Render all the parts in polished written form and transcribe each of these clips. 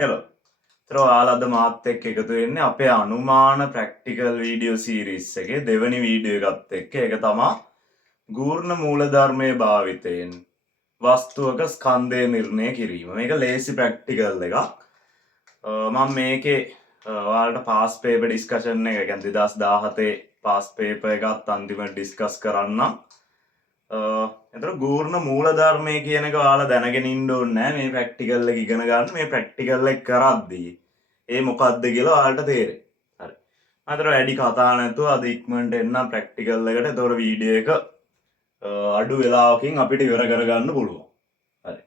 Hello. ඒතර ඔයාලා අද මාත් එක්ක එකතු වෙන්නේ අපේ අනුමාන ප්‍රැක්ටිකල් වීඩියෝ සීරීස් එකේ දෙවෙනි වීඩියෝ එකත් එක්ක. ඒක තමයි ගූර්ණ මූලධර්මයේ භාවිතයෙන් වස්තුවක ස්කන්ධය නිර්ණය කිරීම. මේක ලේසි ප්‍රැක්ටිකල් එකක්. මම මේකේ ඔයාලට පාස් පේපර් ඩිස්කෂන් එක කියන්නේ 2017 පාස් පේපර් එකත් අන්තිමට ඩිස්කස් කරන්නම්. එතකොට ගූර්ණ මූලධර්මය කියන එක ඔයාලා දැනගෙන ඉන්න ඕනේ නැහැ මේ ප්‍රැක්ටිකල් එක ඉගෙන ගන්න. මේ ප්‍රැක්ටිකල් එක කරද්දී ඒ මොකක්ද කියලා ඔයාලට තේරෙයි. හරි. අතර වැඩි කතා නැතුව අද ඉක්මනට එන්න ප්‍රැක්ටිකල් එකට. එතකොට වීඩියෝ එක අඩු වෙලාවකින් අපිට ඉවර කරගන්න පුළුවන්. හරි.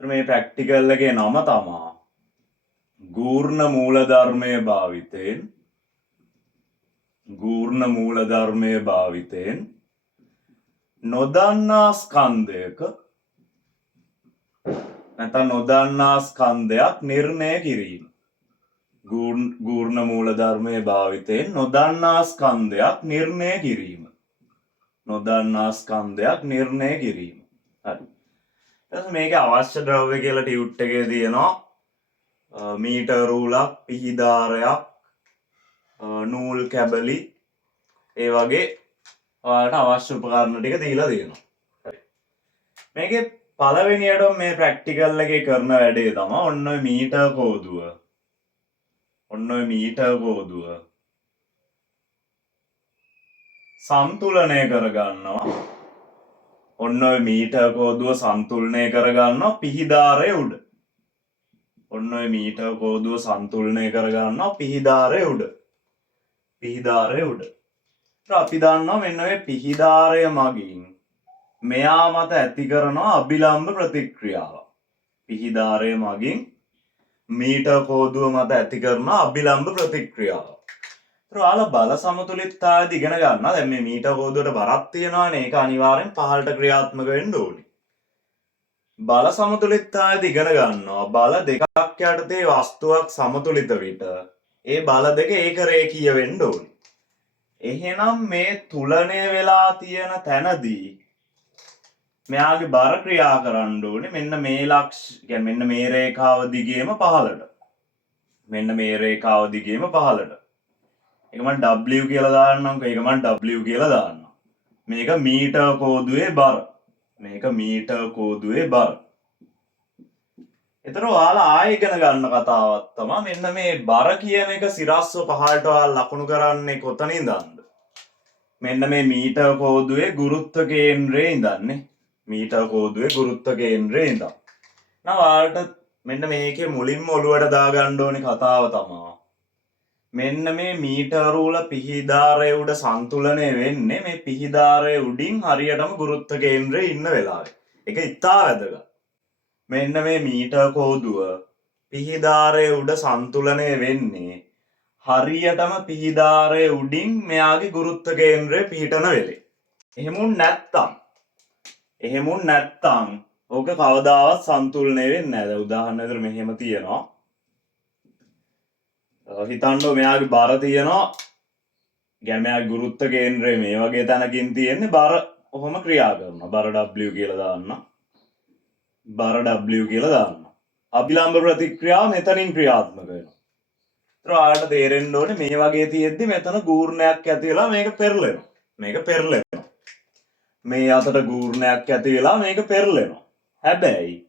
මේ ප්‍රැක්ටිකල් එකේ නම තමයි ගූර්ණ මූලධර්මයේ භාවිතයෙන් නොදන්නා ස්කන්ධයක නැත්නම් නොදන්නා ස්කන්ධයක් නිර්ණය කිරීම. ගූර්ණ මූලධර්මයේ භාවිතයෙන් නොදන්නා ස්කන්ධයක් නිර්ණය කිරීම. හරි. ඊට මේකේ අවශ්‍ය ද්‍රව්‍ය කියලා ටියුට් එකේ තියෙනවා මීටර් රූලක්, පිහිදාරයක්, නූල් කැබලි, ඒ වගේ ඔයාලට අවශ්‍ය උපකරණ ටික දීලා තියෙනවා. හරි. මේකේ පළවෙනියට මේ ප්‍රැක්ටිකල් එකේ කරන වැඩේ තමයි ඔන්න ඔය මීටර් කෝදුව සම්තුලනය කරගන්නවා. ඔන්න ඔය මීටර් කෝදුව සම්තුලනය කරගන්නවා පිහිදාරයේ උඩ. පිහිදාරයේ උඩ. අපි දන්නවා මෙන්න මේ පිහිදාරය මගින් මෙයා මත ඇති කරන අභිලම්බ ප්‍රතික්‍රියාව. පිහිදාරය මගින් මීටර් කෝදුව මත ඇති කරන අභිලම්බ ප්‍රතික්‍රියාව. ඔයාලා බල සමතුලිතතාවයද ඉගෙන ගන්නවා. දැන් මේ මීටර් කෝදුවට බරක් තියෙනවානේ. ඒක අනිවාර්යෙන් පහළට ක්‍රියාත්මක වෙන්න ඕනේ. බල සමතුලිතතාවයද ඉගෙන ගන්නවා. බල දෙකක් යටතේ වස්තුවක් සමතුලිත විට ඒ බල දෙක ඒකරේඛීය වෙන්න ඕනේ. එහෙනම් මේ තුලණය වෙලා තියෙන තැනදී මෙයාගේ බර ක්‍රියා කරන්න ඕනේ මෙන්න මේ කියන්නේ මෙන්න මේ රේඛාව දිගේම පහළට. ඒක මම W කියලා දාන්නම්කෝ. මේක මීටර් කෝදුවේ බර. එතන ඔයාලා ආයෙ ඉගෙන ගන්න කතාවක් තමයි මෙන්න මේ බර කියන එක සිරස්ව පහළට ඔයාලා ලකුණු කරන්නේ කොතනින්ද? මෙන්න මේ මීටර් කෝදුවේ ගුරුත්ව කේන්ද්‍රයේ ඉඳන්නේ. නම් ඔයාලට මෙන්න මේකේ මුලින්ම ඔලුවට දාගන්න ඕනේ කතාව තමයි මෙන්න මේ මීටර් රූල පිහිදාරයේ උඩ සන්තුලනය වෙන්නේ මේ පිහිදාරයේ උඩින් හරියටම ගුරුත්ව කේන්ද්‍රයේ ඉන්න වෙලාවේ. ඒක ඉතා වැදගත්. මෙන්න මේ මීටර් කෝදුව පිහිදාරයේ උඩ සන්තුලනය වෙන්නේ හරියටම පිහිදාරයේ උඩින් මෙයාගේ ගුරුත්ව කේන්ද්‍රය පිහිටන වෙලේ. එහෙමුන් නැත්තම් ඕක කවදාවත් සන්තුලනය වෙන්නේ නැහැ. දැන් උදාහරණයකට මෙහෙම තියෙනවා. හිතන්න මෙයාගේ බර තියෙනවා. يعني මෙයාගේ ගුරුත්ව කේන්ද්‍රය මේ වගේ තැනකින් තියෙන්නේ. බර ඔහොම ක්‍රියා කරනවා. බර W කියලා දාන්න. අභිලම්බ ප්‍රතික්‍රියාව මෙතනින් ක්‍රියාත්මක වෙනවා. ඒතර ඔයාලට තේරෙන්න ඕනේ මේ වගේ තියෙද්දි මෙතන ගූර්ණයක් ඇති වෙලා මේක පෙරලෙනවා. මේ අතට ගූර්ණයක් ඇති වෙලා මේක පෙරලෙනවා. හැබැයි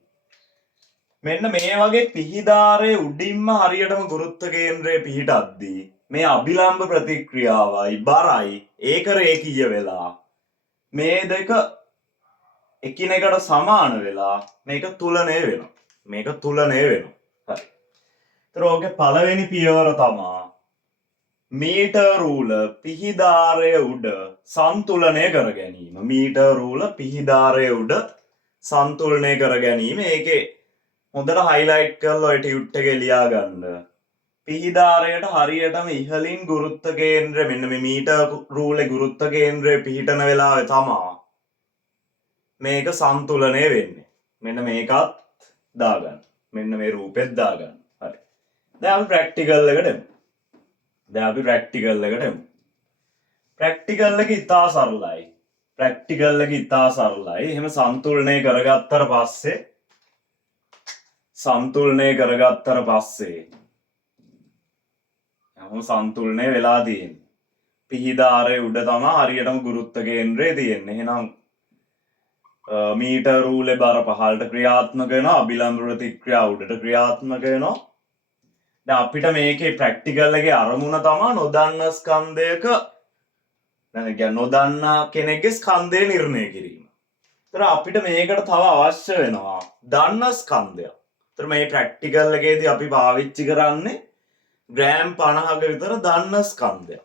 මෙන්න මේ වගේ පිහිදාරයේ උඩින්ම හරියටම ගුරුත්ව කේන්ද්‍රයේ පිහිටද්දී මේ අභිලම්බ ප්‍රතික්‍රියාවයි බරයි ඒක රේඛීය වෙලා මේ දෙක එකිනෙකට සමාන වෙලා මේක තුලණය වෙනවා. හරි. ඒතර ඕකේ පළවෙනි පියවර තමයි මීටර් රූල පිහිදාරයේ උඩ සන්තුලනය කර ගැනීම. ඒකේ හොඳට හයිලයිට් කරලා ඔය ටියුට් එකේ ලියා ගන්න. පිහිදාරයට හරියටම ඉහළින් ගුරුත්ව කේන්ද්‍රය මෙන්න මේ මීටර් රූලේ ගුරුත්ව කේන්ද්‍රය පිහිටන වෙලාවේ තමයි මේක සන්තුලනය වෙන්නේ. මෙන්න මේකත් දාගන්න. මෙන්න මේ රූපෙත් දාගන්න. හරි. දැන් අපි ප්‍රැක්ටිකල් එකට එමු. ප්‍රැක්ටිකල් එක ඉතා සරලයි. එහෙම සන්තුලනය කරගත්තට පස්සේ සම්තුලනය කරගත්තර පස්සේ හැම සම්තුලනය වෙලා තියෙන්නේ. පිහිදාරේ උඩ තමා හරියටම ගුරුත්ව කේන්ද්‍රය තියෙන්නේ. එහෙනම් මීටර් රූලේ බර පහළට ක්‍රියාත්මක වෙනවා, අභිලම්බ ප්‍රතික්‍රියාව උඩට ක්‍රියාත්මක වෙනවා. දැන් අපිට මේකේ ප්‍රැක්ටිකල් එකේ අරමුණ තමා නොදන්න ස්කන්ධයක දැන් කියන්නේ නොදන්නා කෙනෙක්ගේ ස්කන්ධය නිර්ණය කිරීම. ඒතර අපිට මේකට තව අවශ්‍ය වෙනවා දන්න ස්කන්ධය. ඒතර මේ ප්‍රැක්ටිකල් එකේදී අපි පාවිච්චි කරන්නේ ග්‍රෑම් 50ක විතර දන්න ස්කන්ධය.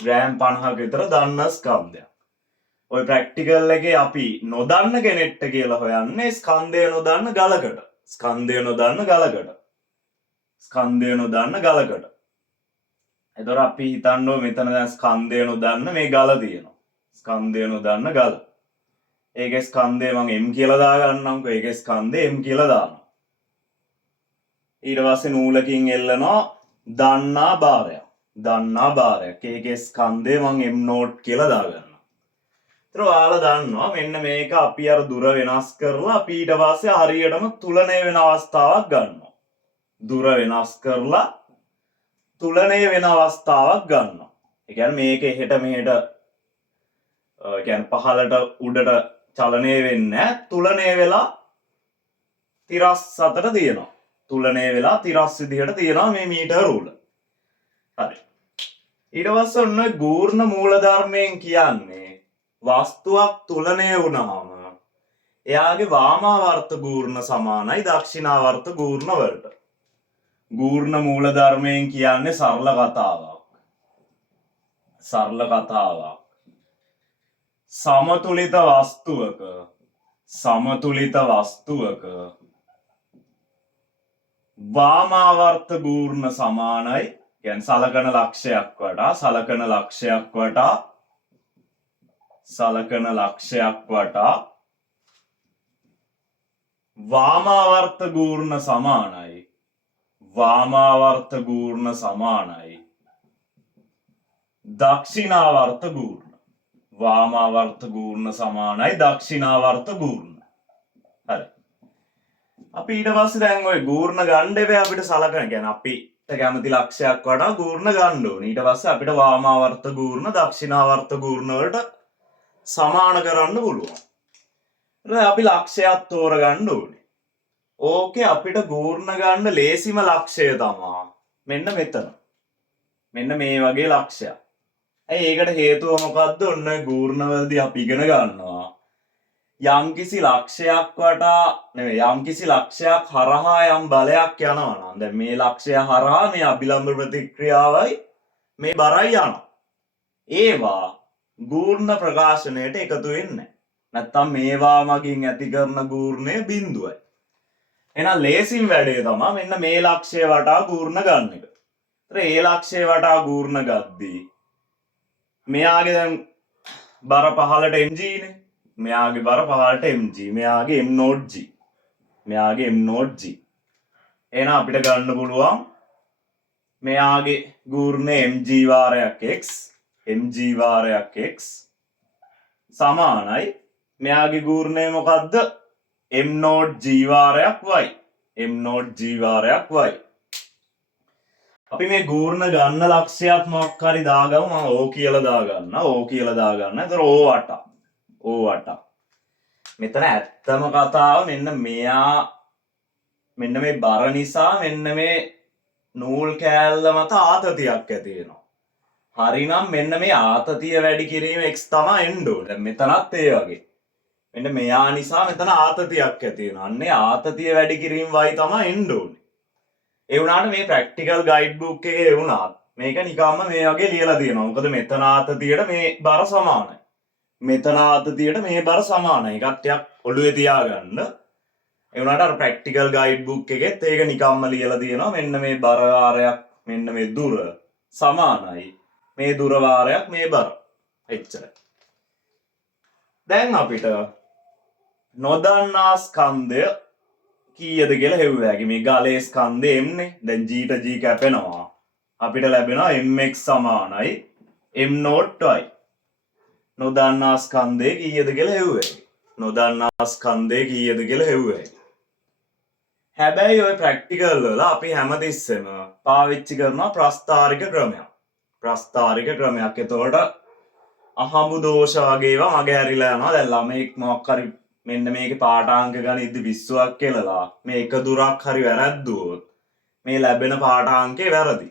ග්‍රෑම් 50ක විතර දන්න ස්කන්ධය. ඔය ප්‍රැක්ටිකල් එකේ අපි නොදන්න කෙනෙක්ට කියලා හොයන්නේ ස්කන්ධය නොදන්න ගලකට. ස්කන්ධය නොදන්න ගලකට. ස්කන්ධය නොදන්න ගලකට. එතකොට අපි හිතන්නේ මෙතන දැන් ස්කන්ධය නොදන්න මේ ගල තියෙනවා. ස්කන්ධය නොදන්න ගල. ඒකේ ස්කන්ධය මම m කියලා දාගන්නම්කෝ. ඒකේ ස්කන්ධය m කියලා දානවා. ඊට පස්සේ නූලකින් එල්ලනවා දන්නා භාරයක්. දන්නා භාරයක්. ඒකේ ස්කන්ධය මම m නෝට් කියලා දාගන්නවා. ඒතර ඔයාලා දන්නවා මෙන්න මේක අපි අර දුර වෙනස් කරලා අපි ඊට පස්සේ හරියටම තුලනය වෙන අවස්ථාවක් ගන්නවා. දුර වෙනස් කරලා තුලනය වෙන අවස්ථාවක් ගන්නවා. ඒ කියන්නේ මේක එහෙට මෙහෙට ඒ කියන්නේ පහළට උඩට චලනය වෙන්නේ නැහැ. තුලනය වෙලා තිරස් අතට තියෙනවා. තුලනය වෙලා තිරස් විදිහට තියෙනවා මේ මීටර රූල. හරි. ඊට පස්සේ ඔන්න ගූර්ණ මූලධර්මයෙන් කියන්නේ වස්තුවක් තුලනය වුණාම එයාගේ වාමාවර්ත ගූර්ණ සමානයි දක්ෂිනාවර්ත ගූර්ණ වලට. ගූර්ණ මූලධර්මයෙන් කියන්නේ සරල කතාවක්. සරල කතාවක්. සමතුලිත වස්තුවක වාමාවර්ත ගූර්ණ සමානයි. කියන්නේ සලකන ලක්ෂයක් වටා වාමාවර්ත ගූර්ණ සමානයි දක්ෂිනාවර්ත ගූර්ණ. වාමාවර්ත ගූර්ණ සමානයි දක්ෂිනාවර්ත ගූර්ණ. හරි. අපි ඊට පස්සේ දැන් ওই ගූර්ණ ගන්න දෙපේ අපිට සලකන කියන්නේ අපිට කැමති ලක්ෂයක් වඩා ගූර්ණ ගන්න ඕනේ. ඊට පස්සේ අපිට වාමාවර්ත ගූර්ණ දක්ෂිනාවර්ත ගූර්ණ වලට සමාන කරන්න පුළුවන්. ඊට අපි ලක්ෂයක් තෝරගන්න ඕනේ. ඕකේ අපිට ගූර්ණ ගන්න ලේසිම ලක්ෂය තමා මෙන්න මෙතන. මෙන්න මේ වගේ ලක්ෂයක්. ඇයි ඒකට හේතුව මොකද්ද? ඔන්න ගූර්ණවලදී අපි ඉගෙන ගන්නවා. යම්කිසි ලක්ෂයක් හරහා යම් බලයක් යනවා නම් දැන් මේ ලක්ෂය හරහා මේ අභිලම්බ ප්‍රතික්‍රියාවයි මේ බරයි යනවා. ඒවා ගූර්ණ ප්‍රකාශනයට එකතු වෙන්නේ නැත්තම් මේවා මගින් ඇති කරන ගූර්ණය බිඳුවයි. එහෙනම් ලේසිම වැඩේ තමයි මෙන්න මේ ලක්ෂය වටා ගූර්ණ ගන්න එක. ඒතර ඒ ලක්ෂය වටා ගූර්ණ ගද්දී මෙයාගේ දැන් බර පහළට mg නේ. මෙයාගේ බර පහළට mg. මෙයාගේ m නෝට් g. එහෙනම් අපිට ගන්න පුළුවන් මෙයාගේ ගූර්ණය mg වාරයක් x සමානයි මෙයාගේ ගූර්ණය මොකද්ද? m නෝට් g වාරයක් y. අපි මේ ගූර්ණ ගන්න ලක්ෂයක් මොකක් හරි දාගමු. මම O කියලා දාගන්න. ඒතර O වටා. මෙතන ඇත්තම කතාව මෙන්න මේ බර නිසා මෙන්න මේ නූල් කෑල්ල මත ආතතියක් ඇති වෙනවා. හරිනම් මෙන්න මේ ආතතිය වැඩි කිරීම x තමයි එන්න ඕනේ. දැන් මෙතනත් ඒ වගේ. මෙන්න මෙයා නිසා මෙතන ආතතියක් ඇති වෙනවා. අන්නේ ආතතිය වැඩි කිරීම y තමයි එන්න ඕනේ. ඒ වුණාට මේ ප්‍රැක්ටිකල් ගයිඩ් බුක් එකේ වුණාත් මේක නිකම්ම මේ වගේ ලියලා තියෙනවා. මොකද මෙතන ආතතියට මේ බර සමානයි. එකක් ටිකක් ඔළුවේ තියාගන්න. ඒ වුණාට අර ප්‍රැක්ටිකල් ගයිඩ් බුක් එකෙත් ඒක නිකම්ම ලියලා තියෙනවා. මෙන්න මේ බර වාරයක් මෙන්න මේ දුර සමානයි. මේ දුර වාරයක් මේ බර. එච්චරයි. දැන් අපිට නොදන්නා ස්කන්ධය කීයද කියලා හෙව්ව හැකි. මේ ගලේ ස්කන්ධය m නේ. දැන් g ට g කැපෙනවා. අපිට ලැබෙනවා mx සමානයි m නෝට් y. නොදන්නා ස්කන්ධය කීයද කියලා හෙව්ව හැකි. හැබැයි ඔය ප්‍රැක්ටිකල් වල අපි හැමතිස්සෙම පාවිච්චි කරනවා ප්‍රස්ථාරික ක්‍රමයක්. ප්‍රස්ථාරික ක්‍රමයක්. එතකොට අහඹු දෝෂ වගේ ඒවා මගේ ඇරිලා යනවා. දැන් ළමෙක් මොකක් හරි මෙන්න මේකේ පාඨාංක ගණිතදි 20ක් කියලා මේ එක දුරක් හරි වැරද්දුවොත් මේ ලැබෙන පාඨාංකේ වැරදි.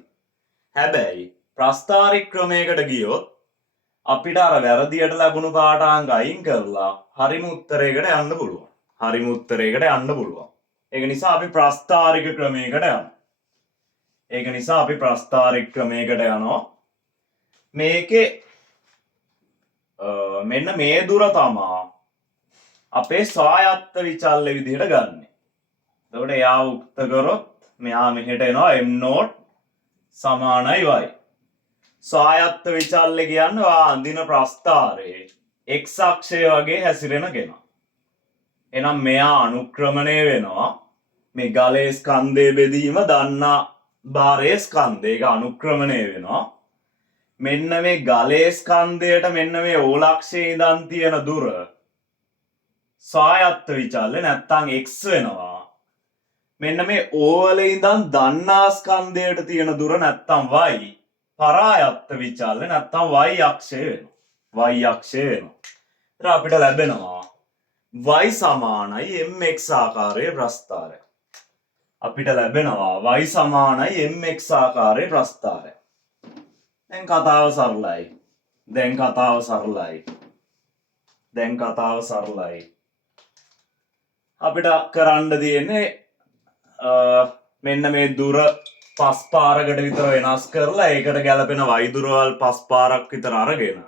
හැබැයි ප්‍රස්ථාරික ක්‍රමයකට ගියොත් අපිට අර වැරදියට ලැබුණු පාඨාංක අයින් කරලා හරිම උත්තරයකට යන්න පුළුවන්. හරිම උත්තරයකට යන්න පුළුවන්. ඒක නිසා අපි ප්‍රස්ථාරික ක්‍රමයකට යනවා. ඒක නිසා අපි ප්‍රස්ථාරික ක්‍රමයකට යනවා. මේකේ මෙන්න මේ දුර තමා අපේ ස්වායත්ත විචල්්‍ය විදිහට ගන්න. එතකොට එයා උක්ත කරොත් මෙයා මෙහෙට එනවා m0 සමානයි y. ස්වායත්ත විචල්්‍ය කියන්නේ ඔයා අඳින ප්‍රස්ථාරයේ x අක්ෂය වගේ හැසිරෙන කෙනා. එහෙනම් මෙයා අනුක්‍රමණය වෙනවා මේ ගලේ ස්කන්ධය බෙදීම දන්නා භාරයේ ස්කන්ධය. ඒක අනුක්‍රමණය වෙනවා. මෙන්න මේ ගලේ ස්කන්ධයට මෙන්න මේ ඕලක්ෂයේ ඉඳන් තියෙන දුර ස්වායත්ත විචල්්‍ය නැත්තම් x වෙනවා. මෙන්න මේ O වල ඉඳන් දන්නා ස්කන්ධයට තියෙන දුර නැත්තම් y පරායත්ත විචල්්‍ය නැත්තම් y අක්ෂය වෙනවා. y අක්ෂය වෙනවා. ඒතර අපිට ලැබෙනවා y සමානයි mx ආකාරයේ ප්‍රස්ථාරය. අපිට ලැබෙනවා y සමානයි mx ආකාරයේ ප්‍රස්ථාරය. දැන් කතාව සරලයි. අපිට කරන්න තියෙන්නේ මෙන්න මේ දුර 5 පාරකට විතර වෙනස් කරලා ඒකට ගැලපෙන y දුරවල් 5 පාරක් විතර අරගෙන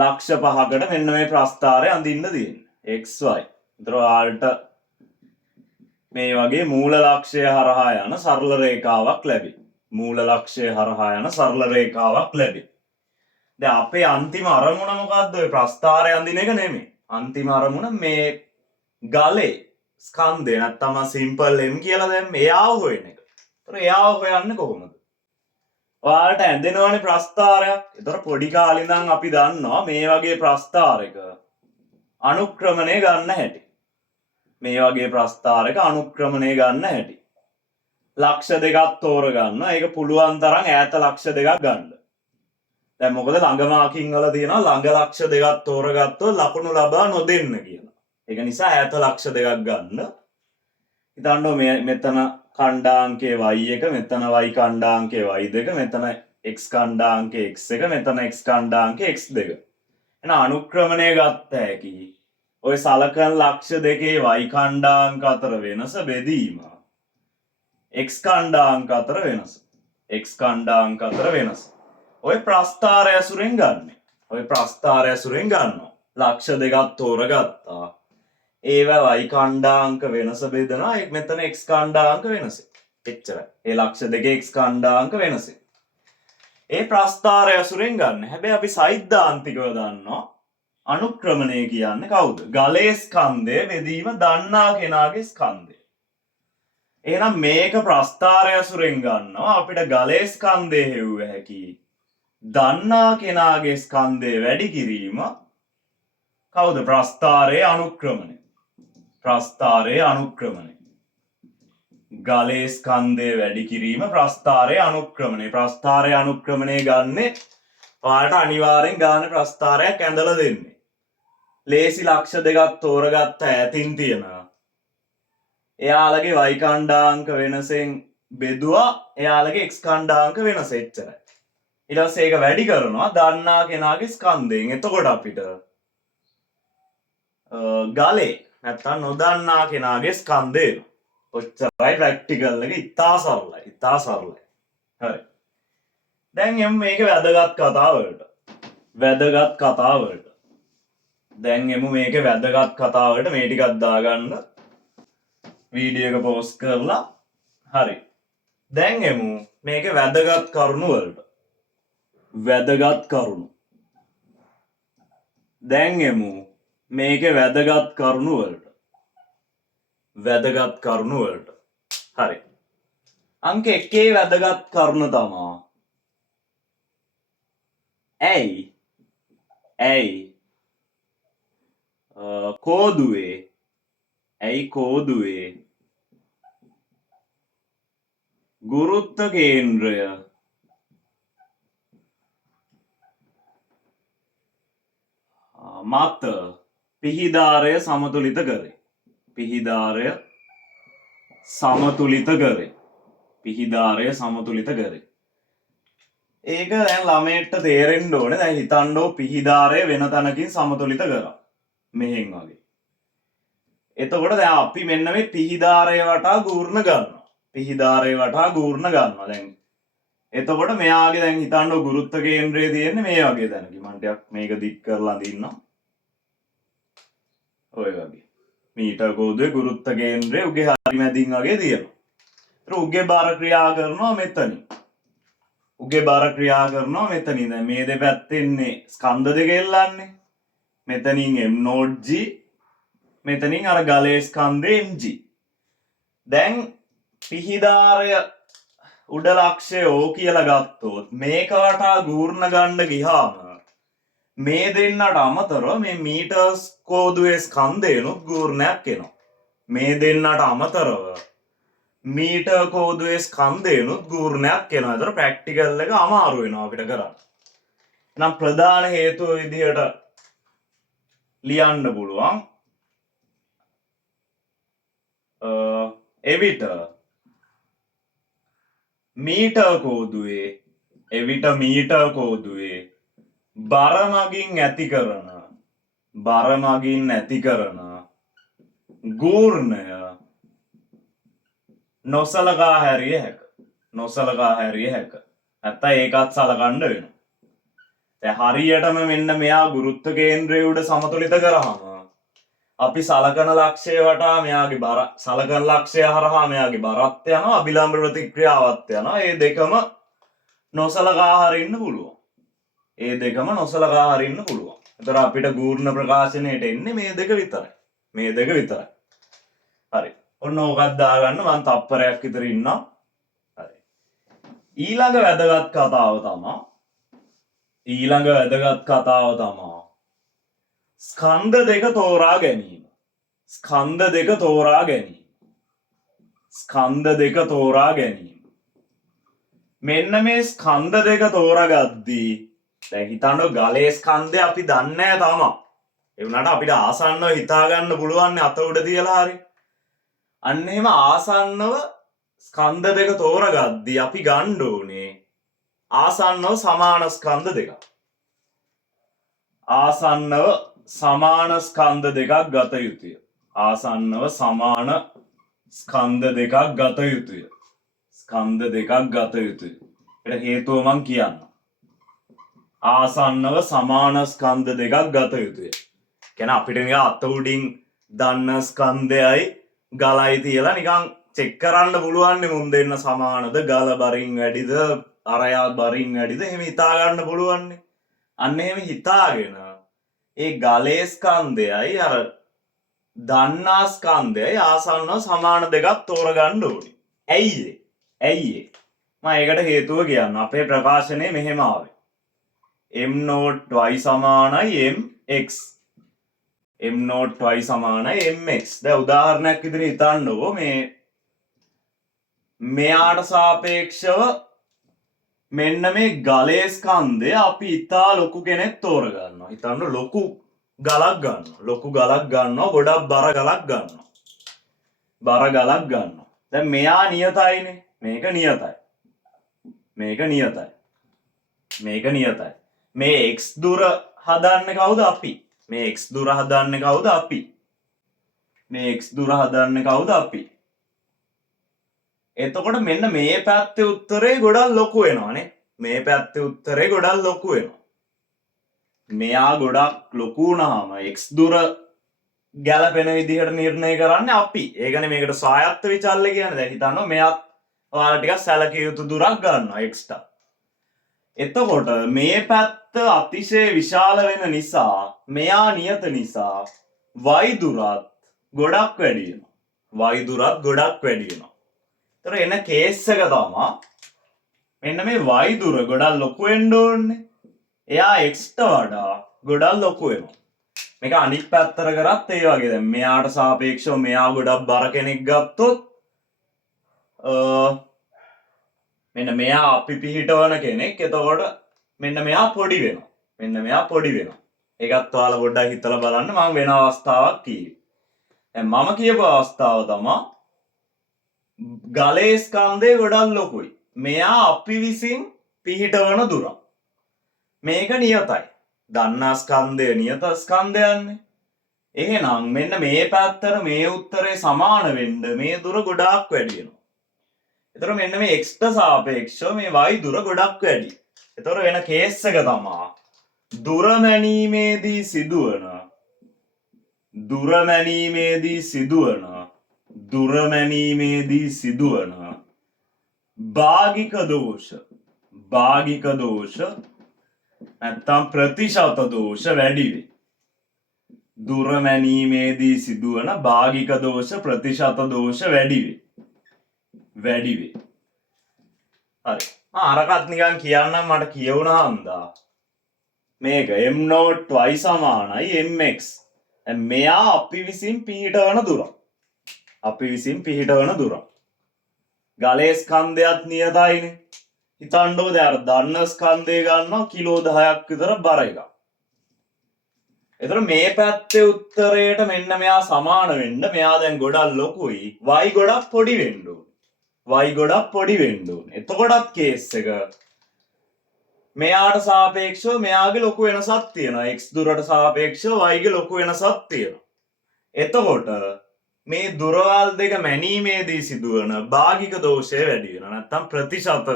ලක්ෂ 5කට මෙන්න මේ ප්‍රස්ථාරය අඳින්න තියෙන්නේ xy. ඒතර ඔයාලට මේ වගේ මූල ලක්ෂය හරහා යන සරල රේඛාවක් ලැබෙයි. දැන් අපේ අන්තිම අරමුණ මොකද්ද? ඔය ප්‍රස්ථාරය අඳින එක නෙමෙයි. අන්තිම අරමුණ මේ ගලේ ස්කන්ධය නැත්තම් සිම්පල් m කියලා දැන් එයාව හොයන එක. ඒතර එයාව හොයන්නේ කොහොමද? ඔයාලට ඇඳෙනවනේ ප්‍රස්ථාරයක්. ඒතර පොඩි කාලේ ඉඳන් අපි දන්නවා මේ වගේ ප්‍රස්ථාරයක අනුක්‍රමණය ගන්න හැටි. ලක්ෂ දෙකක් තෝරගන්න. ඒක පුළුවන් තරම් ඈත ලක්ෂ දෙකක් ගන්න. දැන් මොකද ළඟ මාකින් වල තියෙනවා ළඟ ලක්ෂ දෙකක් තෝරගත්තොත් ලකුණු ලබා නොදෙන්න කියලා. ඒක නිසා ඈත ලක්ෂ දෙකක් ගන්න. හිතන්න මෙතන ඛණ්ඩාංකයේ y එක, මෙතන y ඛණ්ඩාංකයේ y දෙක, මෙතන x ඛණ්ඩාංකයේ x එක, මෙතන x ඛණ්ඩාංකයේ x දෙක. එහෙනම් අනුක්‍රමණය ගත්ත හැකි. ඔය සලකන ලක්ෂ දෙකේ y ඛණ්ඩාංක අතර වෙනස බෙදීම x ඛණ්ඩාංක අතර වෙනස. ඔය ප්‍රස්ථාරය ඇසුරෙන් ගන්න. ලක්ෂ දෙකක් තෝරගත්තා. ඒවා y ඛණ්ඩාංක වෙනස බෙදනවා. මෙතන x ඛණ්ඩාංක වෙනස. එච්චරයි. ඒ ලක්ෂ දෙකේ x ඛණ්ඩාංක වෙනස. ඒ ප්‍රස්ථාරය ඇසුරෙන් ගන්න. හැබැයි අපි සෛද්ධාන්තිකව දන්නවා අනුක්‍රමණය කියන්නේ කවුද? ගලේ ස්කන්ධය බෙදීම දන්නා කෙනාගේ ස්කන්ධය. එහෙනම් මේක ප්‍රස්ථාරය ඇසුරෙන් ගන්නවා. අපිට ගලේ ස්කන්ධය හෙව්ව හැකි. දන්නා කෙනාගේ ස්කන්ධය වැඩි කිරීම කවුද? ප්‍රස්ථාරයේ අනුක්‍රමණය. ගලේ ස්කන්ධය වැඩි කිරීම ප්‍රස්ථාරයේ අනුක්‍රමණය. ප්‍රස්ථාරයේ අනුක්‍රමණය ගන්නේ ඔයාලට අනිවාර්යෙන් ගාන ප්‍රස්ථාරයක් ඇඳලා දෙන්නේ. ලේසි ලක්ෂ දෙකක් තෝරගත්ත ඈතින් තියෙනවා. එයාලගේ y ඛණ්ඩාංක වෙනසෙන් බෙදුවා එයාලගේ x ඛණ්ඩාංක වෙනස එච්චරයි. ඊට පස්සේ ඒක වැඩි කරනවා දන්නා කෙනාගේ ස්කන්ධයෙන්. එතකොට අපිට ගලේ නැත්තම් නොදන්නා කෙනාගේ ස්කන්ධය එනවා. ඔච්චරයි ප්‍රැක්ටිකල් එක. ඉතා සරලයි. හරි. දැන් එමු මේකේ වැදගත් කතාවලට. මේ ටිකක් දාගන්න. වීඩියෝ එක පෝස්ට් කරලා. හරි. දැන් එමු මේකේ වැදගත් කරුණු වලට. හරි. අංක 1 වැදගත් කරුණ තමා ඇයි කෝදුවේ ඇයි කෝදුවේ ගුරුත්ව කේන්ද්‍රය මත පිහිදාරය සමතුලිත කරේ. පිහිදාරය සමතුලිත කරේ. පිහිදාරය සමතුලිත කරේ. ඒක දැන් ළමයට තේරෙන්න ඕනේ. දැන් හිතන්නෝ පිහිදාරය වෙන තැනකින් සමතුලිත කරා. මෙහෙන් වගේ. එතකොට දැන් අපි මෙන්න මේ පිහිදාරය වටා ගූර්ණ ගන්නවා. පිහිදාරය වටා ගූර්ණ ගන්නවා. දැන් එතකොට මෙයාගේ දැන් හිතන්නෝ ගුරුත්ව කේන්ද්‍රය තියෙන්නේ මේ වගේ තැනකින්. මම ටිකක් මේක දික් කරලා අඳින්නම්. ඔය වගේ. මීටර් කෝදුවේ ගුරුත්ව කේන්ද්‍රය උගේ හරි මැදින් වගේ තියෙනවා. ඒත් උගේ බර ක්‍රියා කරනවා මෙතනින්. උගේ බර ක්‍රියා කරනවා මෙතනින්. දැන් මේ දෙපැත්තෙන්නේ ස්කන්ධ දෙක එල්ලන්නේ. මෙතනින් m node g මෙතනින් අර ගලේ ස්කන්ධය mg. දැන් පිහිදාරය උඩ ලක්ෂය O කියලා ගත්තොත් මේක වටා ගූර්ණ ගන්න ගියාම මේ දෙන්නට අමතරව මේ මීටර්ස් කෝදුවේ ස්කන්ධයනොත් ගූර්ණයක් එනවා. මේ දෙන්නට අමතරව මීටර් කෝදුවේ ස්කන්ධයනොත් ගූර්ණයක් එනවා. ඒතර ප්‍රැක්ටිකල් එක අමාරු වෙනවා අපිට කරන්න. නම් ප්‍රධාන හේතුව විදිහට ලියන්න පුළුවන්. එවිට මීටර් කෝදුවේ බර මගින් ඇති කරන ගූර්ණය නොසලකා හැරිය හැක. නැත්නම් ඒකත් සලකන්න වෙනවා. දැන් හරියටම මෙන්න මෙයා ගුරුත්ව කේන්ද්‍රය උඩ සමතුලිත කරාම අපි සලකන ලක්ෂය වටා මෙයාගේ බර සලකන ලක්ෂය හරහා මෙයාගේ බරත් යනවා අභිලම්බ ප්‍රතික්‍රියාවත් යනවා. ඒ දෙකම නොසලකා හරින්න පුළුවන්. ඒතර අපිට ගූර්ණ ප්‍රකාශනයට එන්නේ මේ දෙක විතරයි. හරි. ඔන්න ඕකත් දාගන්න මම තප්පරයක් විතර ඉන්නම්. හරි. ඊළඟ වැදගත් කතාව තමයි ස්කන්ධ දෙක තෝරා ගැනීම. මෙන්න මේ ස්කන්ධ දෙක තෝරාගද්දී දැන් හිතන්න ගලේ ස්කන්ධය අපි දන්නේ නැහැ තාම. ඒ වුණාට අපිට ආසන්නව හිතා ගන්න පුළුවන් අත උඩ තියලා හරි. අන්න එහෙම ආසන්නව ස්කන්ධ දෙක තෝරාගද්දී අපි ගන්න ඕනේ ආසන්නව සමාන ස්කන්ධ දෙකක්. ආසන්නව සමාන ස්කන්ධ දෙකක් ගත යුතුය. ඒකට හේතුව මං කියන්න. ආසන්නව සමාන ස්කන්ධ දෙකක් ගත යුතුය. කියන්නේ අපිට නිකන් අත උඩින් දන්න ස්කන්ධයයි ගලයි තියලා නිකන් චෙක් කරන්න පුළුවන් නේ මුන් දෙන්න සමානද ගල බරින් වැඩිද අරයා බරින් වැඩිද එහෙම හිතා ගන්න පුළුවන් නේ. අන්න එහෙම හිතාගෙන ඒ ගලේ ස්කන්ධයයි අර දන්නා ස්කන්ධයයි ආසන්නව සමාන දෙකක් තෝරගන්න ඕනේ. ඇයි ඒ? මම ඒකට හේතුව කියන්න. අපේ ප්‍රකාශනයේ මෙහෙම ආවේ. m not y සමානයි mx. m not y සමානයි mx. දැන් උදාහරණයක් විදිහට හිතන්නකෝ මෙයාට සාපේක්ෂව මෙන්න මේ ගලේ ස්කන්ධය අපි ඉතා ලොකු කෙනෙක් තෝරගන්නවා. හිතන්න ලොකු ගලක් ගන්නවා. ගොඩක් බර ගලක් ගන්නවා. දැන් මෙයා නියතයිනේ. මේක නියතයි. මේ x දුර හදන්නේ කවුද අපි? එතකොට මෙන්න මේ පැත්තේ උත්තරේ ගොඩක් ලොකු වෙනවානේ. මෙයා ගොඩක් ලොකු වුණාම x දුර ගැලපෙන විදිහට නිර්ණය කරන්නේ අපි. ඒකනේ මේකට ස්වායත්ත විචල්්‍ය කියන්නේ. දැන් හිතන්න මෙයාත් ඔයාලා ටිකක් සැලකිය යුතු දුරක් ගන්නවා x ට. එතකොට මේ පැත්ත අතිශය විශාල වෙන නිසා මෙයා නියත නිසා y දුරත් ගොඩක් වැඩි වෙනවා. ඒතර එන කේස් එක තමයි මෙන්න මේ y දුර ගොඩක් ලොකු වෙන්න ඕනේ. එයා x ට වඩා ගොඩක් ලොකු වෙනවා. මේක අනිත් පැත්තට කරත් ඒ වගේ. දැන් මෙයාට සාපේක්ෂව මෙයා ගොඩක් බර කෙනෙක් ගත්තොත් මෙන්න මෙයා අපි පිහිටවන කෙනෙක්. එතකොට මෙන්න මෙයා පොඩි වෙනවා. මෙන්න මෙයා පොඩි වෙනවා. ඒකත් ඔයාලා පොඩ්ඩක් හිතලා බලන්න. මම වෙන අවස්ථාවක් කිව්වේ. දැන් මම කියපු අවස්ථාව තමයි ගලේ ස්කන්ධය ගොඩක් ලොකුයි. මෙයා අපි විසින් පිහිටවන දුර. මේක නියතයි. දන්නා ස්කන්ධය නියත ස්කන්ධයන්නේ. එහෙනම් මෙන්න මේ පැත්තට මේ උත්තරේ සමාන වෙන්න මේ දුර ගොඩාක් වැඩි වෙනවා. ඒතර මෙන්න මේ x ට සාපේක්ෂව මේ y දුර ගොඩක් වැඩි. ඒතර වෙන කේස් එක තමයි දුර මැනීමේදී සිදුවන භාගික දෝෂ නැත්තම් ප්‍රතිශත දෝෂ වැඩි වේ. දුර මැනීමේදී සිදුවන භාගික දෝෂ ප්‍රතිශත දෝෂ වැඩි වේ. හරි. අරකට නිකන් කියන්නම් මට කියවුණා හන්දා. මේක m0 y සමානයි mx. දැන් මෙයා අපි විසින් පිහිටවන දුර. ගලේ ස්කන්ධයත් නියතයිනේ. හිතන්නකෝ දැන් අර දන්න ස්කන්ධය ගන්නවා කිලෝ 10ක් විතර බර එකක්. එතකොට මේ පැත්තේ උත්තරයට මෙන්න මෙයා සමාන වෙන්න මෙයා දැන් ගොඩක් ලොකුයි. y ගොඩක් පොඩි වෙන්න ඕනේ. එතකොටත් කේස් එක මෙයාට සාපේක්ෂව මෙයාගේ ලොකු වෙනසක් තියෙනවා. x දුරට සාපේක්ෂව y ගේ ලොකු වෙනසක් තියෙනවා. එතකොට මේ දුරවල් දෙක මැනීමේදී සිදුවන භාගික දෝෂය වැඩි වෙනවා. නැත්තම් ප්‍රතිශත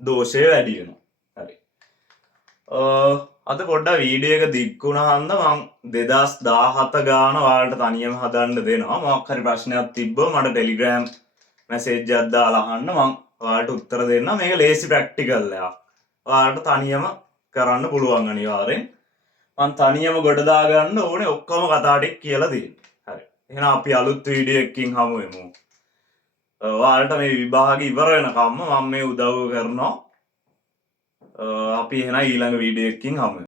දෝෂය වැඩි වෙනවා. හරි. අද පොඩ්ඩක් වීඩියෝ එක දික් වුණා හන්ද මම 2017 ගාන ඔයාලට තනියම හදන්න දෙනවා. මොකක් හරි ප්‍රශ්නයක් තිබ්බොත් මට ටෙලිග්‍රෑම් මැසේජ් එකක් දාලා අහන්න මම ඔයාලට උත්තර දෙන්නම්. මේක ලේසි ප්‍රැක්ටිකල් එකක්. ඔයාලට තනියම කරන්න පුළුවන් අනිවාර්යෙන්. මම තනියම ගොඩ දාගන්න ඕනේ ඔක්කොම කතා ටික කියලා දෙන්න. හරි. එහෙනම් අපි අලුත් වීඩියෝ එකකින් හමු වෙමු. ඔයාලට මේ විභාගය ඉවර වෙනකම්ම මම මේ උදව් කරනවා. අපි එහෙනම් ඊළඟ වීඩියෝ එකකින් හමු.